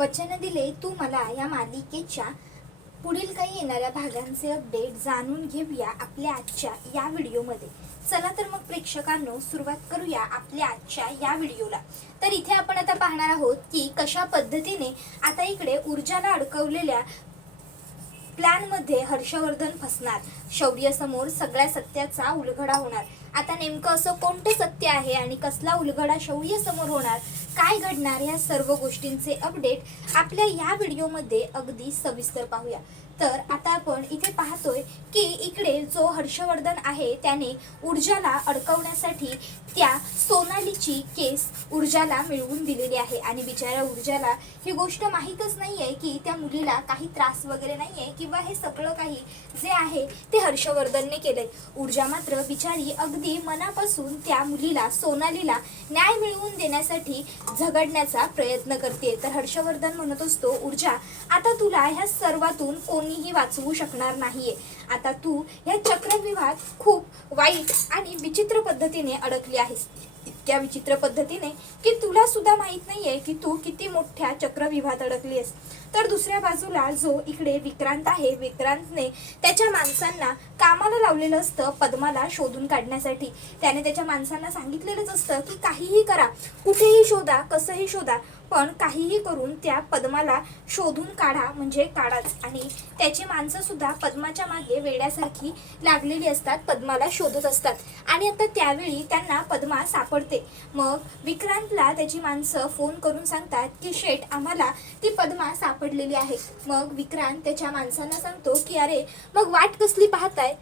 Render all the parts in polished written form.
वचन दिले तू मला या मालिकेच्या पुढील काही येणाऱ्या भागांचे अपडेट जाणून घेऊया आपल्या आजच्या या व्हिडिओमध्ये। चला तर मग प्रेक्षकांनो सुरुवात करूया आपल्या आजच्या या व्हिडिओला। तर इथे आपण आता पाहणार आहोत की कशा पद्धतीने आता इकडे ऊर्जाला अडकवलेल्या प्लॅन मध्ये हर्षवर्धन फसणार, शौर्य समोर सगळ्या सत्याचा उलगडा होणार। आता नेमकं असं कोणतं सत्य आहे आणि कसला उलगडा शौर्य समोर होणार, काय घडणार, या सर्व गोष्टींचे अपडेट आपल्या या व्हिडिओमध्ये अगदी सविस्तर पाहूया। तर आता आपण इथे पाहतोय की इकडे जो हर्षवर्धन आहे त्याने ऊर्जाला अडकवण्यासाठी त्या सोनालीची केस ऊर्जाला मिळवून दिलेली आहे आणि बिचारा ऊर्जाला ही गोष्ट माहीतच नाहीये की त्या मुलीला काही त्रास वगैरे नाहीये किंवा हे सगळं काही जे आहे ते हर्षवर्धनने केलंय। ऊर्जा मात्र बिचारी अगदी मनापासून त्या मुलीला सोनालीला न्याय मिळवून देण्यासाठी झगडण्याचा प्रयत्न करते। तर हर्षवर्धन म्हणत असतो, ऊर्जा आता तुला ह्या सर्वातून कोणीही वाचवू शकणार नाहीये। आता तू ह्या चक्रव्यूहात खूप वाईट आणि विचित्र पद्धतीने अडकली आहेस, इतक्या विचित्र पद्धतीने की तुला सुद्धा माहित नाहीये की तू किती मोठ्या चक्रव्यूहात अडकली आहेस। तर दुसऱ्या बाजूला जो इकडे विक्रांत आहे, विक्रांतने त्याच्या माणसांना कामाला लावलेलं असतं पद्माला शोधून काढण्यासाठी। त्याने त्याच्या माणसांना सांगितलेलंच असतं की काहीही करा, कुठेही शोधा, कसंही शोधा, पण काहीही करून त्या पद्माला शोधून काढा म्हणजे काढाच। आणि त्याची माणसं सुद्धा पद्माच्या मागे वेड्यासारखी लागलेली असतात, पद्माला शोधत असतात आणि आता त्यावेळी त्यांना पद्मा सापडते। मग विक्रांतला त्याची माणसं फोन करून सांगतात की शेठ आम्हाला ती पद्मा सापडलेली आहे। मग विक्रांत त्याच्या माणसांना सांगतो की अरे मग वाट कसली पाहताय,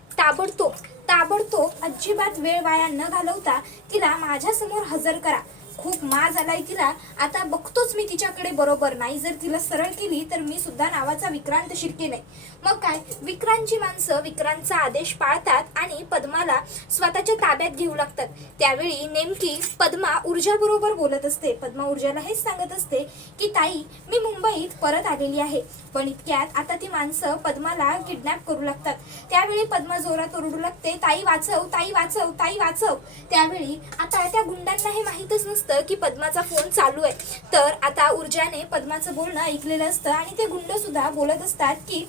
ताबडतोब अजिबात वेळ वाया न घालवता तिला माझ्या समोर हजर करा। खूप माज आलाय तिला, आता बघतोच मी तिच्याकडे, बरोबर नाही जर तिला सरळ केली तर मी सुद्धा नावाचा विक्रांत शिर्के नाही। मग काय, विक्रांतची माणसं विक्रांतचा आदेश पाळतात आणि पद्माला स्वतःच्या ताब्यात घेऊ लागतात। त्यावेळी नेमकी पद्मा ऊर्जा बरोबर बोलत असते। पद्मा ऊर्जाला हेच सांगत असते की ताई मी मुंबईत परत आलेली आहे, पण इतक्यात आता ती माणसं पद्माला किडनॅप करू लागतात। त्यावेळी पद्मा जोरात ओरडू लागते, ताई वाचव, ताई वाचव, ताई वाचव। त्यावेळी आता त्या गुंडांना हे माहीतच नसतं की पद्माचा फोन चालू आहे। तर आता ऊर्जाने पद्माचं बोलणं ऐकलेलं असतं आणि ते गुंड सुद्धा बोलत असतात की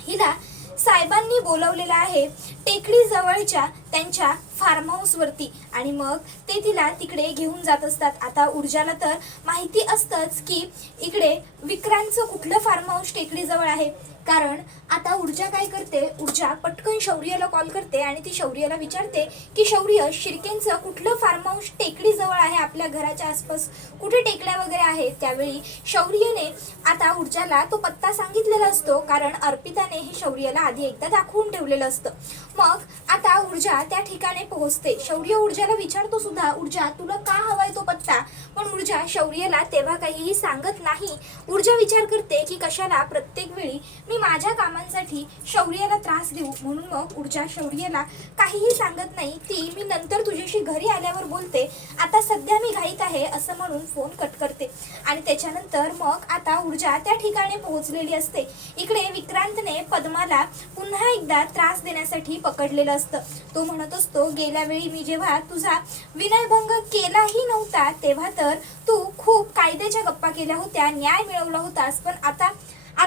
हिला साहेबांनी बोलवलेलं आहे टेकडी जवळच्या त्यांच्या फार्म हाऊस वरती आणि मग ते तिला तिकडे घेऊन जात असतात। आता ऊर्जाला तर माहिती असतंच की इकडे विक्रांतचं कुठलं फार्म हाऊस टेकडी जवळ आहे, कारण आता ऊर्जा काय करते, ऊर्जा पटकन शौर्यला कॉल करते आणि ती शौर्यला विचारते की शौर्य शिर्केंचं कुठलं फार्म हाऊस टेकडी जवळ आहे, आपल्या घराच्या आसपास कुठे टेकड्या वगैरे आहेत। त्यावेळी शौर्यने आता ऊर्जाला तो पत्ता सांगितलेला असतो, कारण अर्पिताने हे शौर्यला आधी एकदा दाखवून ठेवलेलं असतं। मग आता ऊर्जा त्या ठिकाणी पोहोचते। शौर्य ऊर्जाला विचारतो सुद्धा, ऊर्जा तुला का हवाय तो पत्ता, पण ऊर्जा शौर्यला तेव्हा काहीही सांगत नाही। ऊर्जा विचार करते की कशाला प्रत्येक वेळी मी माझ्या कामांसाठी शौर्याला त्रास देऊ, म्हणून मग ऊर्जा शौर्याला काहीही सांगत नाही। ती मी नंतर तुझ्याशी घरी आल्यावर बोलते, आता सध्या मी घाईत आहे असं म्हणून फोन कट करते। आणि त्याच्यानंतर मग आता ऊर्जा त्या ठिकाणी पोहोचलेली असते। इकडे विक्रांतने पद्माला पुन्हा एकदा त्रास देण्यासाठी पकडलेलं असतं। तो म्हणत असतो, गेल्या वेळी मी जेव्हा तुझा विनयभंग केलाही नव्हता तेव्हा तर तू खूप कायद्याच्या गप्पा केल्या होत्या, न्याय मिळवला होतास, पण आता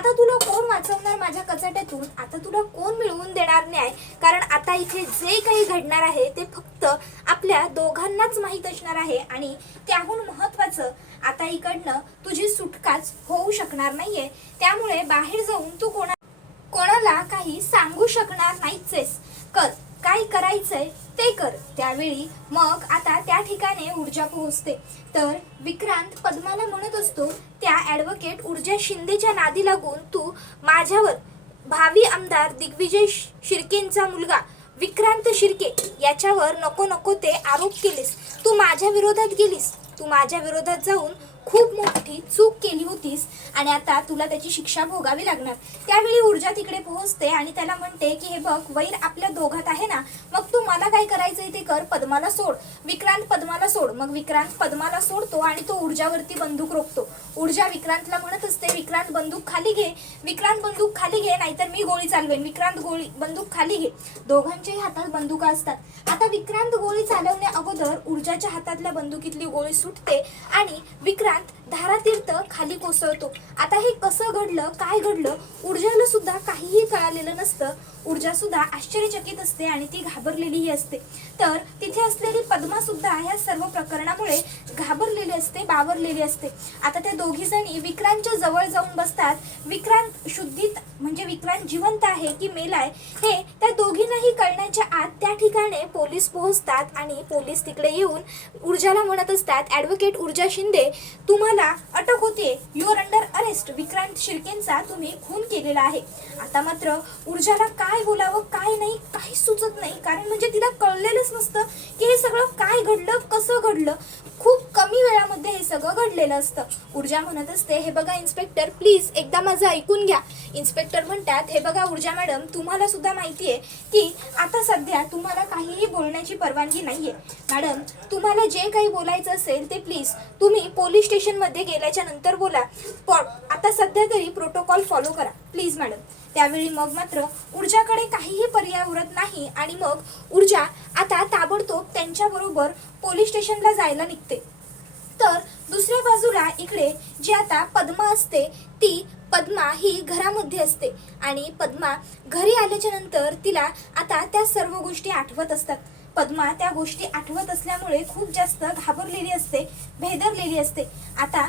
तुला कोण वाचवणार माझ्या कचाट्यातून, आता तुला कोण मिळवून देणार न्याय, कारण आता इथे जे काही घडणार आहे ते फक्त आपल्या दोघांनाच माहीत असणार आहे आणि त्याहून महत्त्वाचं आता इकडनं तुझी सुटकाच होऊ शकणार नाहीये। त्यामुळे बाहेर जाऊन तू कोणाला काही सांगू शकणार नाहीचेस, काय करायचंय ते कर। त्यावेळी मग आता त्या ठिकाणी ऊर्जा पोहोचते। तर विक्रांत पद्माला म्हणत असतो, त्या ॲडव्होकेट ऊर्जा शिंदेच्या नादी लागून तू माझ्यावर भावी आमदार दिग्विजय शिर्केंचा मुलगा विक्रांत शिर्के याच्यावर नको ते आरोप केलेस, तू माझ्या विरोधात गेलीस, तू माझ्या विरोधात जाऊन खूप मोठी चूक केली होतीस आणि आता तुला त्याची शिक्षा भोगावी लागणार. त्यावेळी ऊर्जा तिकडे पोहोचते आणि त्याला म्हणते की हे बघ, वैर आपल्या दोघात आहे ना, मग तू मला काय करायचंय ते कर, पद्माला सोड. विक्रांत पद्माला सोड. मग विक्रांत पद्माला सोडतो आणि तो ऊर्जावरती बंदूक रोखतो. ऊर्जा विक्रांतला म्हणत असते, विक्रांत बंदूक खाली घे, विक्रांत बंदूक खाली घे, नाहीतर मी गोळी चालवेन. विक्रांत बंदूक खाली घे. दोघांच्याही हातात बंदुका असतात. आता विक्रांत गोळी चालवण्या अगोदर ऊर्जाच्या हातातल्या बंदुकीतली गोळी सुटते आणि विक्रांत धारातीर्थ खाली कोसळतो. आता हे कसं घडलं, काय घडलं, ऊर्जाला सुद्धा काहीही कळालेलं नसतं. ऊर्जा सुद्धा आश्चर्यचकित असते आणि ती घाबरलेलीही असते. तर तिथे असलेली पद्मा सुद्धा ह्या सर्व प्रकरणामुळे घाबरलेली असते, बावरलेली असते. आता त्या दोघी जणी विक्रांतच्या जवळ जाऊन बसतात. विक्रांत शुद्धीत म्हणजे विक्रांत जिवंत आहे की मेलाय हे त्या दोघींनाही कळण्याच्या आत त्या ठिकाणी पोलीस पोहोचतात आणि पोलीस तिकडे येऊन ऊर्जाला म्हणत असतात, ॲडव्होकेट ऊर्जा शिंदे, तुम्हाला अटक होते, you are under arrest. Vikrant शिर्केंचा तुम्ही खून केलेला आहे. आता मात्र ऊर्जाला काय बोलावं काय नाही काही सुचत नाही, कारण म्हणजे तिला कळलेलंच नसतं की हे सगळं काय घडलं, कसं घडलं. खूप कमी वेळामध्ये हे सगळं घडलेलं असतं. ऊर्जा म्हणत असते, हे बघा इन्स्पेक्टर, प्लीज एकदा माझं ऐकून घ्या. इन्स्पेक्टर म्हणतात, हे बघा ऊर्जा मॅडम, तुम्हाला सुद्धा माहिती आहे की आता सध्या तुम्हाला काहीही बोलण्याची परवानगी नाहीये. मॅडम, तुम्हाला जे काही बोलायचं असेल ते प्लीज तुम्ही पोलीस स्टेशनमध्ये गेल्याच्या नंतर बोला. आता सध्या तरी प्रोटोकॉल फॉलो करा प्लीज मॅडम. त्यावेळी मग मात्र ऊर्जाकडे काहीही पर्याय उरत नाही आणि मग ऊर्जा आता ताबडतोब त्यांच्याबरोबर पोलीस स्टेशनला जायला निघते. तर दुसऱ्या बाजूला इकडे जी आता पद्मा असते, ती पद्मा ही घरामध्ये असते आणि पद्मा घरी आल्याच्या नंतर तिला आता त्या सर्व गोष्टी आठवत असतात. पद्मा त्या गोष्टी आठवत असल्यामुळे खूप जास्त घाबरलेली असते, भेदरलेली असते. आता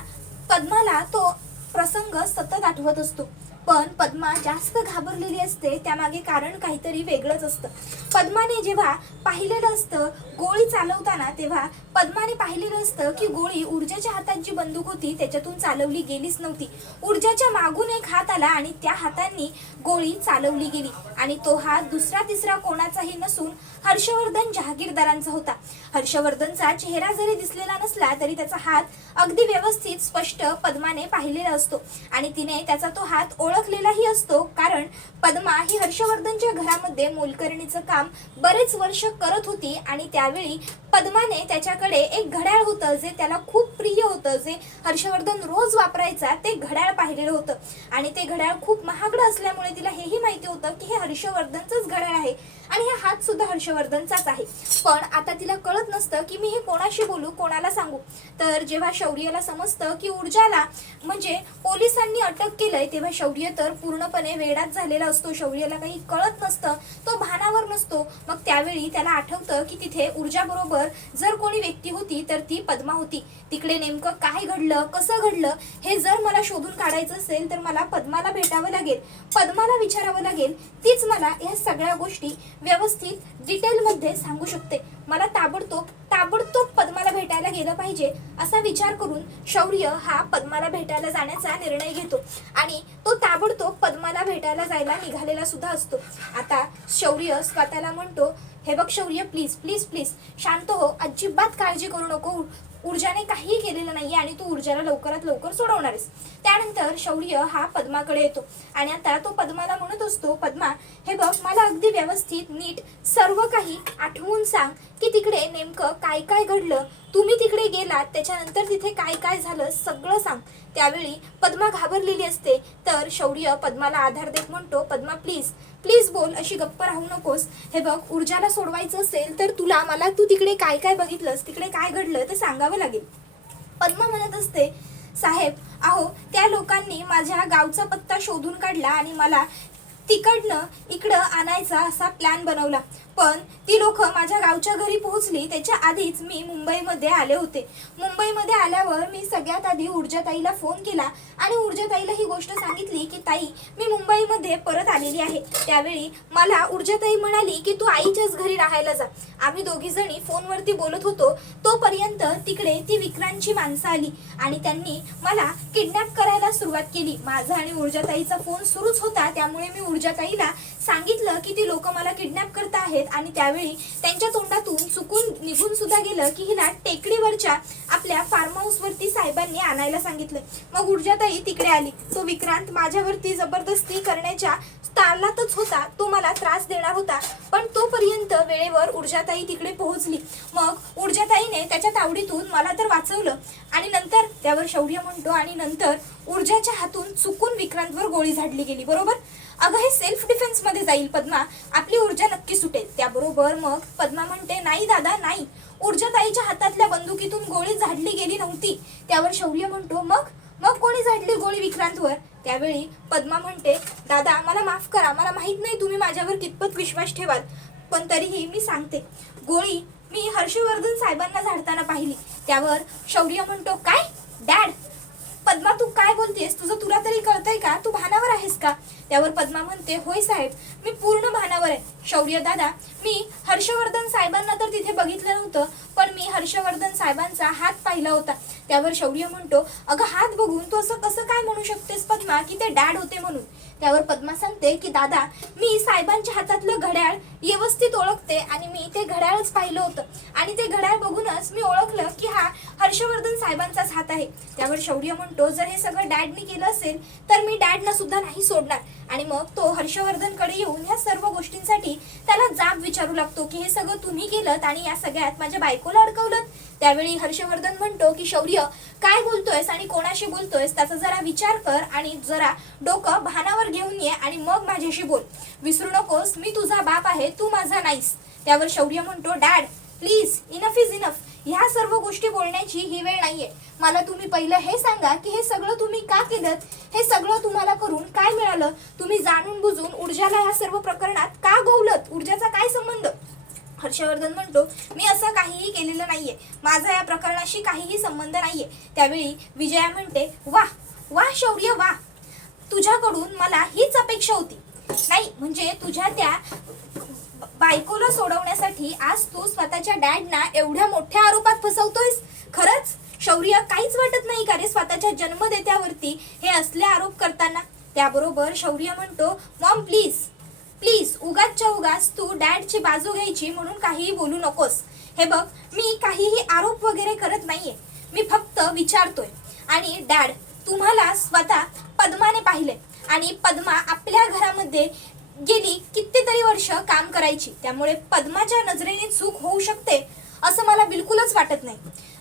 पद्माला तो प्रसंग सतत आठवत असतो, पण पद्मा जास्त घाबरलेली असते. त्यामागे कारण काहीतरी वेगळंच असतं. पद्माने जेव्हा पाहिलेलं असतं गोळी चालवताना, तेव्हा पद्माने पाहिलेलं असतं की गोळी ऊर्जाच्या हातात जी बंदूक होती त्याच्यातून चालवली गेलीच नव्हती. ऊर्जाच्या मागून एक हात आला आणि त्या हातांनी गोळी चालवली गेली आणि तो हात दुसरा तिसरा कोणाचाही नसून हर्षवर्धन जहागीरदारांचा होता. हर्षवर्धनचा चेहरा जरी दिसलेला नसला तरी त्याचा हात अगदी व्यवस्थित स्पष्ट पद्माने पाहिलेला असतो आणि तिने त्याचा तो हात ओळखलेलाही असतो, कारण पद्मा ही हर्षवर्धनच्या घरामध्ये मोलकरणीचं काम बरेच वर्ष करत होती आणि त्यावेळी पद्माने त्याच्याकडे एक घड्याळ होतं जे त्याला खूप प्रिय होतं, जे हर्षवर्धन रोज वापरायचा ते घड्याळ पाहिलेलं होतं आणि ते घड्याळ खूप महागडं असल्यामुळे तिला हेही माहिती होतं की हे हर्षवर्धनचंच घड्याळ आहे आणि हा हात सुद्धा हर्षवर्धनचाच आहे. पण आता तिला कळत नसतं की मी हे कोणाशी बोलू, कोणाला सांगू. तर जेव्हा शौर्यला समजतं की ऊर्जाला म्हणजे पोलिसांनी अटक केलंय, तेव्हा शौर्य तर पूर्णपणे वेडाच झालेला असतो. शौर्यला काही कळत नसतं, तो भानावर नसतो. मग त्यावेळी त्याला आठवतं की तिथे ऊर्जा बरोबर जर कोणी व्यक्ती होती तर ती पद्मा होती. तिकडे नेमकं काय घडलं, कसं घडलं हे जर मला शोधून काढायचं असेल तर मला पद्माला भेटावं लागेल, पद्माला विचारावं लागेल. तीच मला या सगळ्या गोष्टी व्यवस्थित डिटेलमध्ये सांगू शकते. मला ताबडतोब पद्माला भेटायला गेलं पाहिजे असा विचार करून शौर्य हा पद्माला भेटायला जाण्याचा निर्णय घेतो आणि तो ताबडतोब पद्माला भेटायला जायला निघालेला सुद्धा असतो. आता शौर्य स्वतःला म्हणतो, हे बघ शौर्य, प्लीज प्लीज प्लीज शांत हो, अजिबात काळजी करू नको. ऊर्जाने काहीही केलेलं नाहीये आणि तू ऊर्जाला लवकरात लवकर सोडवणार आहेस. त्यानंतर शौर्य हा पद्माकडे येतो आणि आता तो पद्माला म्हणत असतो, पद्मा हे बघ, मला अगदी व्यवस्थित नीट सर्व काही आठवून सांग की तिकडे नेमकं काय काय घडलं, तुम्ही तिकडे गेलात त्याच्यानंतर तिथे काय काय झालं सगळं सांग. त्यावेळी पद्मा घाबरलेली असते. तर शौर्य पद्माला आधार देत म्हणतो, पद्मा प्लीज प्लीज बोल, अशी गप्प राहू नकोस. हे बघ, ऊर्जाला सोडवायचं असेल तर तुला मला तू तिकडे काय काय बघितलंस, तिकडे काय घडलं ते सांगावं लागेल. पद्मा म्हणत असते, साहेब अहो, त्या लोकांनी माझ्या गावचा पत्ता शोधून काढला आणि मला तिकडनं इकडं आणायचा असा प्लॅन बनवला, पण ती लोक माझ्या गावच्या घरी पोहोचली त्याच्या आधीच मी मुंबईमध्ये आले होते. मुंबईमध्ये आल्यावर मी सगळ्यात आधी ऊर्जाताईला फोन केला आणि ऊर्जाताईला ही गोष्ट सांगितली की ताई, मी मुंबईमध्ये परत आलेली आहे. त्यावेळी मला ऊर्जाताई म्हणाली की तू आईच्याच घरी राहायला जा. आम्ही दोघी जणी फोनवरती बोलत होतो तोपर्यंत तिकडे ती विक्रांतची माणसं आली आणि त्यांनी मला किडनॅप करायला सुरुवात केली. माझा आणि ऊर्जाताईचा फोन सुरूच होता, त्यामुळे मी ऊर्जाताईला सांगितलं की ती लोक मला किडनॅप करत आहेत आणि त्यावेळी त्यांच्या तोंडातून चुकून निघून सुद्धा गेलं की हिला टेकडीवरच्या आपल्या फार्म हाऊसवरती साहेबांनी आणायला सांगितलं। मग ऊर्जाताई तिकडे आली। तो विक्रांत माझ्यावरती जबरदस्ती करण्याच्या तालातच होता, तो मला त्रास देणार होता, पण तोपर्यंत वेळेवर ऊर्जाताई तिकडे पोहोचली। मग ऊर्जाताईने त्याच्या तावडीतून मला तर वाचवलं आणि नंतर त्यावर शौर्य म्हणतो आणि नंतर ऊर्जाच्या हातून चुकून विक्रांतवर गोळी झाडली गेली, बरोबर? अगं हे सेल्फ डिफेन्स मध्ये जाईल पद्मा, आपली ऊर्जा नक्की सुटेल। त्याबरोबर मग पद्मा म्हणते नाही दादा नाही, ऊर्जाताईच्या हातातल्या बंदुकीतून गोळी झाडली गेली नव्हती। त्यावर शौर्य म्हणतो मग मग कोणी झाडली गोळी विक्रांतवर? त्यावेळी पद्मा म्हणते दादा मला माफ करा, मला माहित नाही तुम्ही माझ्यावर कितपत विश्वास ठेवाल, पण तरीही मी सांगते, गोळी मी हर्षवर्धन साहेबांना झाडताना पाहिली। त्यावर शौर्य म्हणतो काय डॅड? पद्मा तू काय बोलतेस? तुला तरी कळतंय का? तू भानावर आहेस का? त्यावर पद्मा म्हणते होय साहेब, मी पूर्ण भानावर आहे। शौर्य दादा मी हर्षवर्धन साहेबांना तर तिथे बघितलं नव्हतं, पण मी हर्षवर्धन साहेबांचा हात पाहिला होता। त्यावर शौर्य म्हणतो अगं हात बघून तू असं कसं काय म्हणू शकतेस पद्मा की ते डॅड होते म्हणून? त्यावर पद्मा सांगते की दादा मी साहेबांच्या हातातलं घड्याळ व्यवस्थित ओळखते आणि मी ते घड्याळच पाहिलं होतं आणि ते घड्याळ बघूनच मी ओळखलं की हा हर्षवर्धन साहेबांचाच हात आहे। त्यावर शौर्य म्हणतो जर हे सगळं डॅडने केलं असेल तर मी डॅडना सुद्धा नाही सोडणार। आणि मग तो हर्षवर्धनकडे येऊन ह्या सर्व गोष्टींसाठी त्याला जाब विचारू लागतो की हे सगळं तुम्ही केलं आणि या सगळ्यात माझ्या बायकोला अडकवलं। त्यावेळी हर्षवर्धन म्हणतो की शौर्य काय बोलतोयस आणि कोणाशी बोलतोयस त्याचा जरा विचार कर आणि जरा डोकं भानावर घेऊन ये आणि मग माझ्याशी बोल, विसरू नकोस मी तुझा बाप आहे, तू माझा नाहीस। त्यावर शौर्य म्हणतो dad please enough is enough, ह्या सर्व गोष्टी बोलण्याची ही वेळ नाहीये, मला तुम्ही पहिलं हे सांगा की हे सगळं तुम्ही का केलं, हे सगळं तुम्हाला करून काय मिळालं, तुम्ही जाणून बुजून ऊर्जाला ह्या सर्व प्रकरणात का गोवलत, ऊर्जाचा काय संबंध? हर्षवर्धन म्हणतो मी असं काहीही केलेलं नाहीये, माझा या प्रकरणाशी काहीही संबंध नाहीये। त्यावेळी विजया म्हणते वा वा शौर्य वा, तुझ्याकडून मला हीच अपेक्षा होती, नाही म्हणजे तुझ्या त्या बायकोला सोडवण्यासाठी आज तू स्वतःच्या डॅडना एवढ्या मोठ्या आरोपात फसवतोयस? खरंच शौर्य काहीच वाटत नाही का रे स्वतःच्या जन्मदेत्यावरती हे असले आरोप करताना? त्याबरोबर शौर्य म्हणतो मॉम प्लीज प्लीज उगाचच्या उगाच तू डॅडची बाजू घ्यायची म्हणून काहीही बोलू नकोस। हे बघ मी काहीही आरोप वगैरे करत नाहीये, मी फक्त विचारतोय। आणि डॅड तुम्हाला स्वतः पद्माने पाहिले आणि पद्मा आपल्या घरामध्ये गेली कितीतरी वर्ष काम करायची, त्यामुळे पद्माच्या नजरेने चूक होऊ शकते असं मला बिलकुलच वाटत नाही।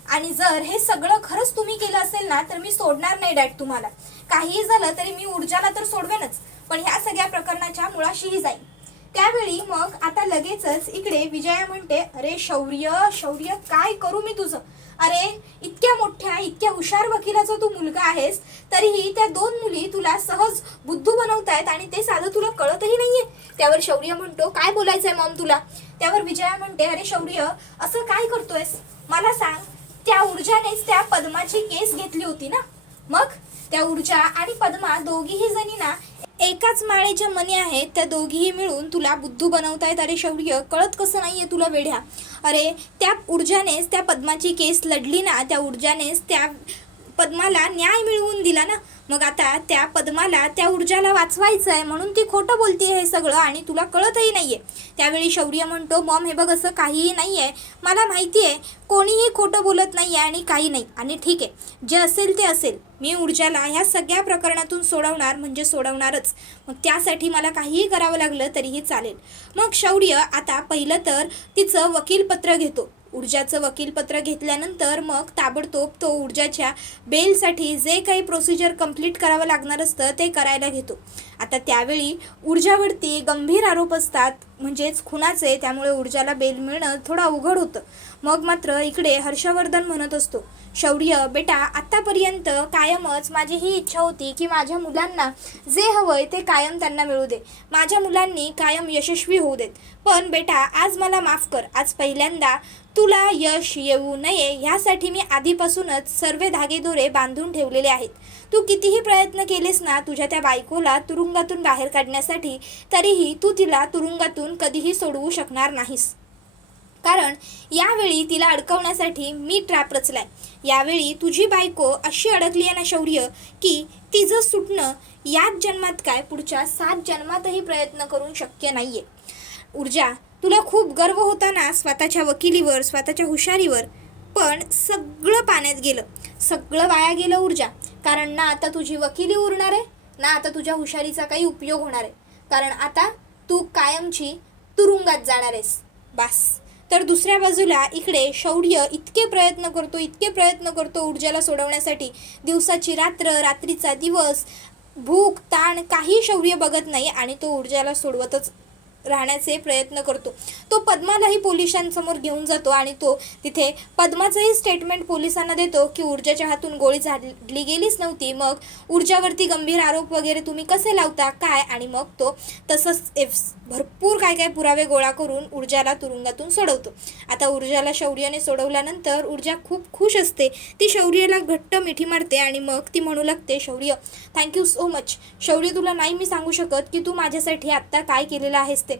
आणि जर हे सगळं खरंच तुम्ही केलं असेल ना तर मी सोडणार नाही डॅड तुम्हाला, काहीही झालं तरी मी ऊर्जाला तर सोडवेनच, पण ह्या सगळ्या प्रकरणाच्या मुळाशीही जाईल। त्यावेळी मग आता लगेचच इकडे विजया म्हणते अरे शौर्य शौर्य काय करू मी तुझं? अरे इतक्या मोठ्या इतक्या हुशार वकिलाचा तू मुलगा आहेस तरीही त्या दोन मुली तुला सहज बुद्धू बनवतायत आणि ते साधं तुला कळतही नाहीये। त्यावर शौर्य म्हणतो काय बोलायचंय मॉम तुला? त्यावर विजया म्हणते अरे शौर्य असं काय करतोयस, मला सांग त्या ऊर्जानेच त्या पद्माची केस घेतली होती ना, मग त्या ऊर्जा आणि पद्मा दोघीही जणी ना एकाच माळेच्या मणी आहेत, त्या दोघीही मिळून तुला बुद्धू बनवतायत। अरे शौर्य कळत कसं नाहीये तुला वेड्या? अरे त्या ऊर्जानेच त्या पद्माची केस लढली ना, त्या ऊर्जानेच त्या पद्माला न्याय मिळवून दिला ना, मग आता त्या पद्माला त्या ऊर्जाला वाचवायचं आहे म्हणून ती खोटं बोलतीये हे सगळं आणि तुला कळतही नाहीये। त्यावेळी शौर्य म्हणतो मॉम हे बघ असं काहीही नाहीये, मला माहिती आहे कोणीही खोटं बोलत नाहीये आणि काही नाही, आणि ठीक आहे जे असेल ते असेल, मी ऊर्जाला ह्या सगळ्या प्रकरणातून सोडवणार म्हणजे सोडवणारच, मग त्यासाठी मला काहीही करावं लागलं तरीही चालेल। मग शौर्य आता पहिलं तर तिचं वकीलपत्र घेतो, ऊर्जाचं वकीलपत्र घेतल्यानंतर मग ताबडतोब तो ऊर्जाच्या बेलसाठी जे काही प्रोसिजर कंप्लीट करावं लागणार असतं ते करायला घेतो। आता त्यावेळी ऊर्जावरती गंभीर आरोप असतात म्हणजेच खुनाचे, त्यामुळे ऊर्जाला बेल मिळणं थोडं अवघड होतं। मग मात्र इकडे हर्षवर्धन म्हणत असतो शौर्य बेटा आत्तापर्यंत कायमच माझी ही इच्छा होती की माझ्या मुलांना जे हवंय ते कायम त्यांना मिळू दे, माझ्या मुलांनी कायम यशस्वी होऊ देत, पण बेटा आज मला माफ कर, आज पहिल्यांदा तुला यश येऊ नये ह्यासाठी मी आधीपासूनच सर्व धागेदोरे बांधून ठेवलेले आहेत। तू कितीही प्रयत्न केलेस ना तुझ्या त्या बायकोला तुरुंगातून बाहेर काढण्यासाठी, तरीही तू तिला तुरुंगातून कधीही सोडवू शकणार नाहीस। कारण यावेळी तिला अडकवण्यासाठी मी ट्रॅप रचलाय। यावेळी तुझी बायको अशी अडकली आहे ना शौर्य, की तिचं सुटणं याच जन्मात काय पुढच्या 7 जन्मातही प्रयत्न करून शक्य नाहीये। ऊर्जा, तुला खूप गर्व होता ना स्वतःच्या वकिलीवर, स्वतःच्या हुशारीवर, पण सगळं पाण्यात गेलं, सगळं वाया गेलं ऊर्जा। कारण ना आता तुझी वकिली उरणार आहे, ना आता तुझ्या हुशारीचा काही उपयोग होणार आहे, कारण आता तू कायमची तुरुंगात जाणार आहेस। बस। तर दुसऱ्या बाजूला इकडे शौर्य इतके प्रयत्न करतो ऊर्जाला सोडवण्यासाठी। दिवसाची रात्र, रात्रीचा दिवस, भूक ताण काही शौर्य बघत नाही आणि तो ऊर्जाला सोडवतच राहण्याचे प्रयत्न करतो। तो पद्मालाही पोलिसांसमोर घेऊन जातो आणि तो तिथे पद्माचंही स्टेटमेंट पोलिसांना देतो की ऊर्जाच्या हातून गोळी झाडली गेलीच नव्हती, मग ऊर्जावरती गंभीर आरोप वगैरे तुम्ही कसे लावता काय, आणि मग तो तसंच भरपूर काय पुरावे गोळा करून ऊर्जाला तुरुंगातून सोडवतो। आता ऊर्जाला शौर्याने सोडवल्यानंतर ऊर्जा खूप खुश असते। ती शौर्याला घट्ट मिठी मारते आणि मग ती म्हणू लागते, शौर्य थँक्यू सो मच। शौर्य, तुला नाही मी सांगू शकत की तू माझ्यासाठी आत्ता काय केलेलं आहेस ते।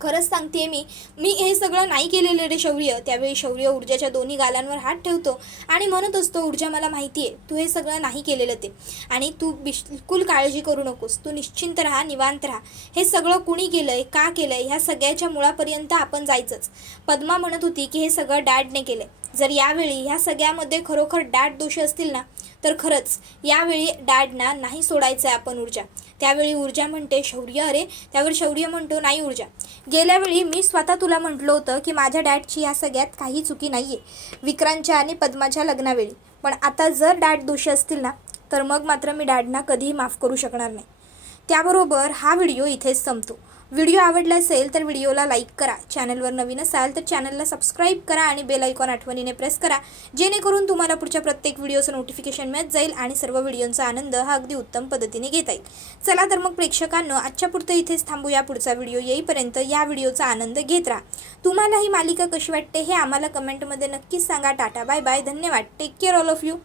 खरंच सांगते मी हे सगळं नाही केलेलं रे शौर्य। त्यावेळी शौर्य ऊर्जाच्या दोन्ही गालांवर हात ठेवतो आणि म्हणत असतो, ऊर्जा मला माहिती आहे तू हे सगळं नाही केलेलं ते, आणि तू बिलकुल काळजी करू नकोस, तू निश्चिंत राहा, निवांत राहा। हे सगळं कुणी केलंय, का केलंय, ह्या सगळ्याच्या मुळापर्यंत आपण जायचंच। पद्मा म्हणत होती की हे सगळं डॅडने केलंय। जर यावेळी ह्या सगळ्यामध्ये खरोखर डॅड दोषी असतील ना, तर खरंच यावेळी डॅडना नाही सोडायचं आहे आपण ऊर्जा। त्यावेळी ऊर्जा म्हणते, शौर्य अरे, त्यावर शौर्य म्हणतो, नाही ऊर्जा, गेल्या वेळी मी स्वतः तुला म्हटलं होतं की माझ्या डॅडची या सगळ्यात काही चुकी नाही आहे विक्रांतच्या आणि पद्माच्या लग्नावेळी, पण आता जर डॅड दोषी असतील ना, तर मग मात्र मी डॅडना कधीही माफ करू शकणार नाही। त्याबरोबर हा व्हिडिओ इथेच संपतो। व्हिडिओ आवडला असेल तर व्हिडिओला लाईक करा, चॅनलवर नवीन असाल तर चॅनलला सबस्क्राईब करा आणि बेल आयकॉन आठवणीने प्रेस करा, जेणेकरून तुम्हाला पुढच्या प्रत्येक व्हिडिओचं नोटिफिकेशन मिळत जाईल आणि सर्व व्हिडिओंचा आनंद हा अगदी उत्तम पद्धतीने घेता येईल। चला तर मग प्रेक्षकांनो, आजच्या पुरतं इथेच थांबूया। पुढचा व्हिडिओ येईपर्यंत या व्हिडिओचा आनंद घेत राहा। तुम्हाला ही मालिका कशी वाटते हे आम्हाला कमेंटमध्ये नक्कीच सांगा। टाटा बाय बाय, धन्यवाद, take care all of you.